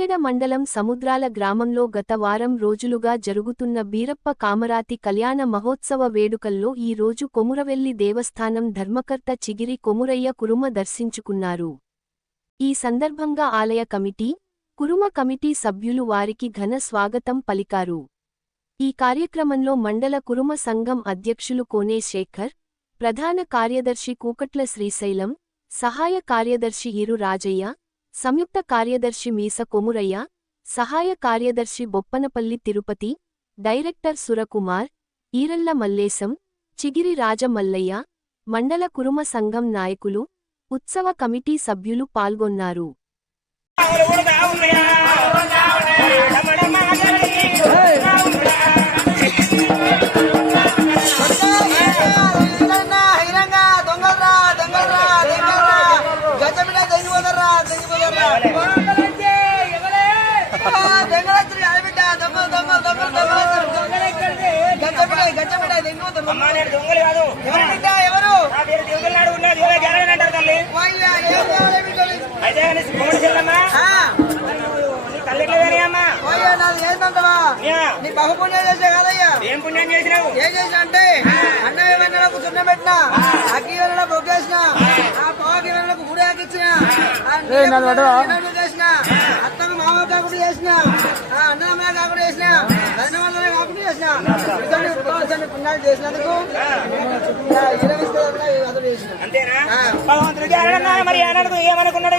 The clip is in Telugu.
కోహెడ మండలం సముద్రాల గ్రామంలో గత వారం రోజులుగా జరుగుతున్న బీరప్ప కామరాతి కళ్యాణ మహోత్సవ వేడుకల్లో ఈ రోజు కొమురవెల్లి దేవస్థానం ధర్మకర్త చిగిరి కొమురయ్య కురుమ దర్శించుకున్నారు. ఈ సందర్భంగా ఆలయ కమిటీ, కురుమ కమిటీ సభ్యులు వారికి ఘన స్వాగతం పలికారు. ఈ కార్యక్రమంలో మండల కురుమ సంఘం అధ్యక్షులు కోనే శేఖర్, ప్రధాన కార్యదర్శి కూకట్ల శ్రీశైలం, సహాయ కార్యదర్శి ఈరు రాజయ్య, సంయుక్త కార్యదర్శి మీస కొమురయ్య, సహాయ కార్యదర్శి బొప్పనపల్లి తిరుపతి, డైరెక్టర్ సురకుమార్, ఈరళ్ల మల్లేశం, చిగిరి రాజ మల్లయ్య, మండల కురుమ సంఘం నాయకులు, ఉత్సవ కమిటీ సభ్యులు పాల్గొన్నారు. ఏం పుణ్యం చేసినావు? ఏం చేసిన అంటే అన్నయ్య వెన్నలకు చున్న పెట్టిన, అగ్గి వెన్నల బొగ్గేసిన, ఆ పోగి వెన్నలకు గుడి ఆకిచ్చిన, చేసిన, అత్తకు మామ కాకుండా చేసిన, అన్నమ్మ కాకుండా చేసిన, అన్న వల్ల కాకుండా చేసిన, పుణ్యాలు చేసినందుకు అంతేనా? భగవంతుడికి మరి ఏమనుకున్నాడు?